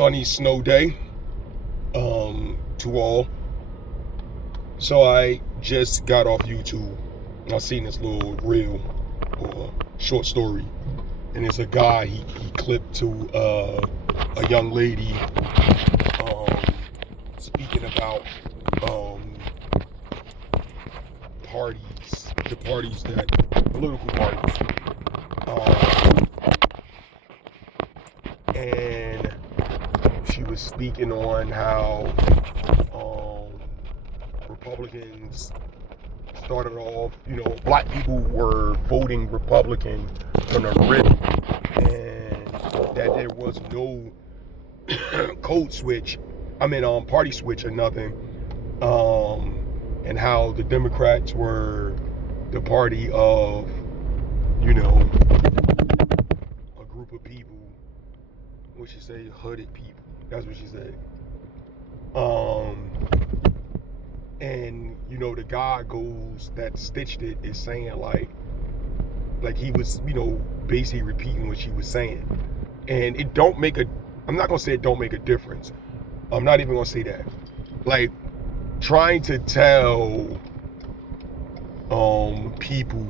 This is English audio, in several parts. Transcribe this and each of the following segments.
sunny snow day to all. So I just got off YouTube. I seen this little reel or short story, and it's a guy he clipped to a young lady speaking about parties, the parties that political parties, and she was speaking on how Republicans started off, black people were voting Republican from the rip, and that there was no code switch, party switch or nothing, and how the Democrats were the party of, a group of people, what she say, hooded people. That's what she said. And the guy that stitched it is saying like he was, basically repeating what she was saying. And it don't make I'm not gonna say it don't make a difference. I'm not even gonna say that. Like, trying to tell people,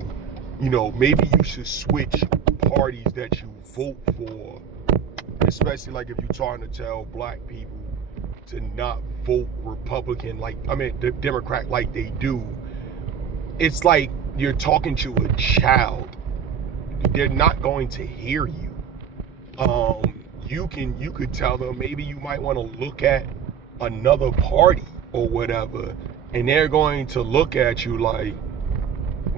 maybe you should switch parties that you vote for, especially like if you're trying to tell black people to not vote Republican, the Democrat like they do. It's like you're talking to a child. They're not going to hear you. You could tell them maybe you might want to look at another party or whatever, and they're going to look at you like,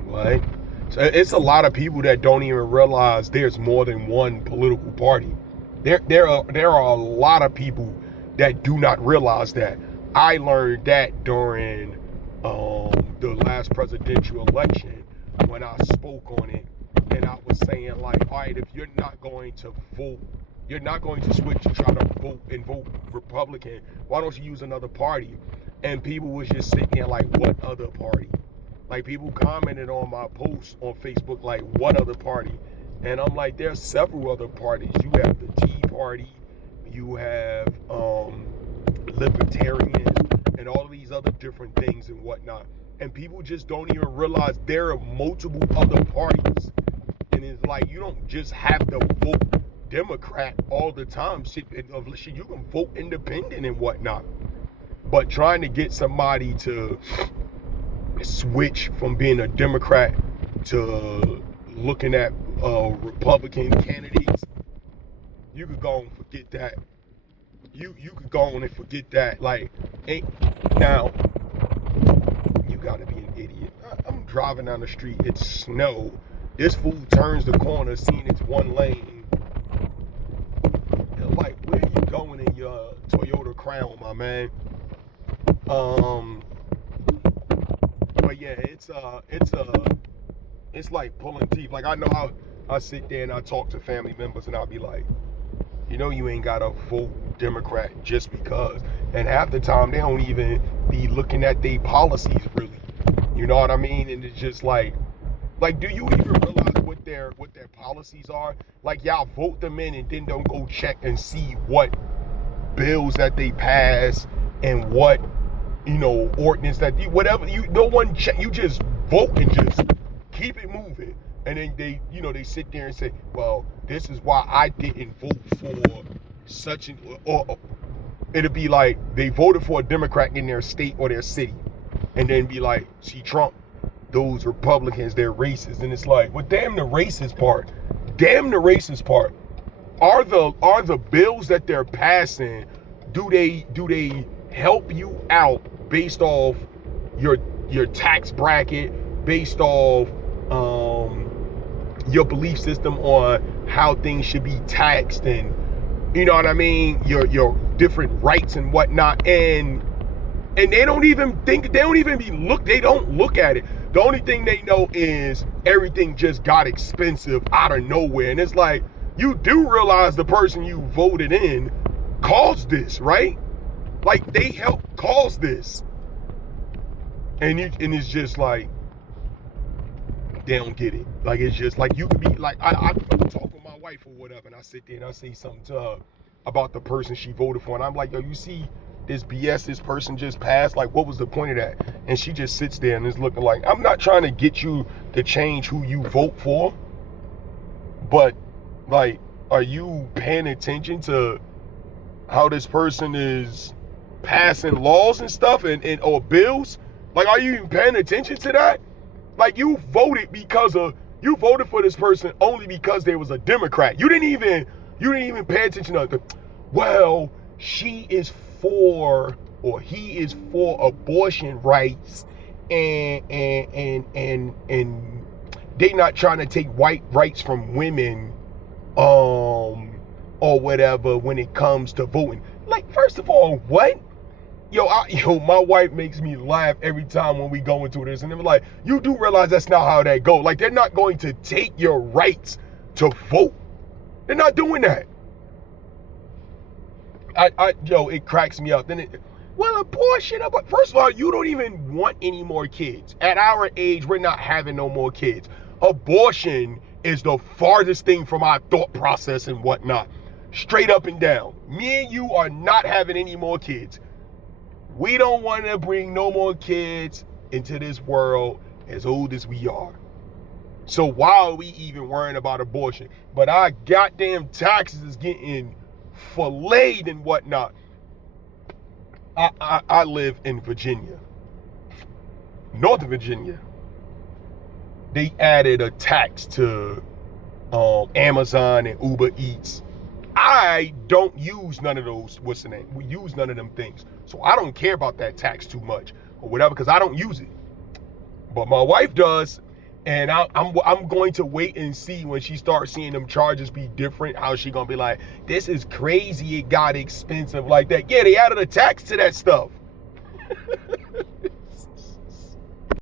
what? So it's a lot of people that don't even realize there's more than one political party. There are a lot of people that do not realize that. I learned that during the last presidential election when I spoke on it, and I was saying like, all right, if you're not going to vote, you're not going to switch to try to vote Republican, why don't you use another party? And people was just sitting there like, what other party? Like, people commented on my post on Facebook like, what other party? And I'm like, there's several other parties. You have the Tea Party, you have libertarians, and all of these other different things and whatnot. And people just don't even realize there are multiple other parties. And it's like, you don't just have to vote Democrat all the time. Shit, you can vote independent and whatnot. But trying to get somebody to switch from being a Democrat to looking at Republican candidates, you could go and forget that. You could go on and forget that. Now, you gotta be an idiot. I'm driving down the street, it's snow. This fool turns the corner, seeing it's one lane. Like, where are you going in your Toyota Crown, my man? But yeah, it's like pulling teeth. Like, I know I sit there and I talk to family members and I'll be like, you ain't gotta vote Democrat just because. And half the time they don't even be looking at their policies really. You know what I mean? And it's just like do you even realize what their policies are? Like, y'all vote them in and then don't go check and see what bills that they pass and what ordinance that no one check. You just vote and just keep it moving. And then they sit there and say, well, this is why I didn't vote for such an, or it'll be like they voted for a Democrat in their state or their city, and then be like, see, Trump, those Republicans, they're racist. And it's like, well, damn the racist part. Are the bills that they're passing, do they help you out based off your tax bracket, based off your belief system on how things should be taxed, and your different rights and whatnot, and they don't even look at it. The only thing they know is everything just got expensive out of nowhere. And it's like, you do realize the person you voted in caused this, right? Like, they helped cause this. And it's just like, they don't get it. Like, it's just like, you could be like, I talk with my wife or whatever, and I sit there and I say something to her, about the person she voted for. And I'm like, yo, you see this BS this person just passed? Like, what was the point of that? And she just sits there and is looking like, I'm not trying to get you to change who you vote for, but like, are you paying attention to how this person is passing laws and stuff and or bills? Like, are you even paying attention to that? Like, you voted for this person only because there was a Democrat. You didn't even pay attention to well, she is for or he is for abortion rights and they not trying to take white rights from women or whatever when it comes to voting. Like, first of all, what? My wife makes me laugh every time when we go into this, and they're like, you do realize that's not how that goes. Like, they're not going to take your rights to vote. They're not doing that. It cracks me up. Abortion. First of all, you don't even want any more kids. At our age, we're not having no more kids. Abortion is the farthest thing from our thought process and whatnot. Straight up and down. Me and you are not having any more kids. We don't want to bring no more kids into this world as old as we are. So why are we even worrying about abortion? But our goddamn taxes is getting filleted and whatnot. I live in Virginia. Northern Virginia. They added a tax to Amazon and Uber Eats. I don't use none of those, we use none of them things. So I don't care about that tax too much or whatever, because I don't use it. But my wife does, and I'm going to wait and see when she starts seeing them charges be different, how she gonna be like, this is crazy, it got expensive like that. Yeah, they added a tax to that stuff.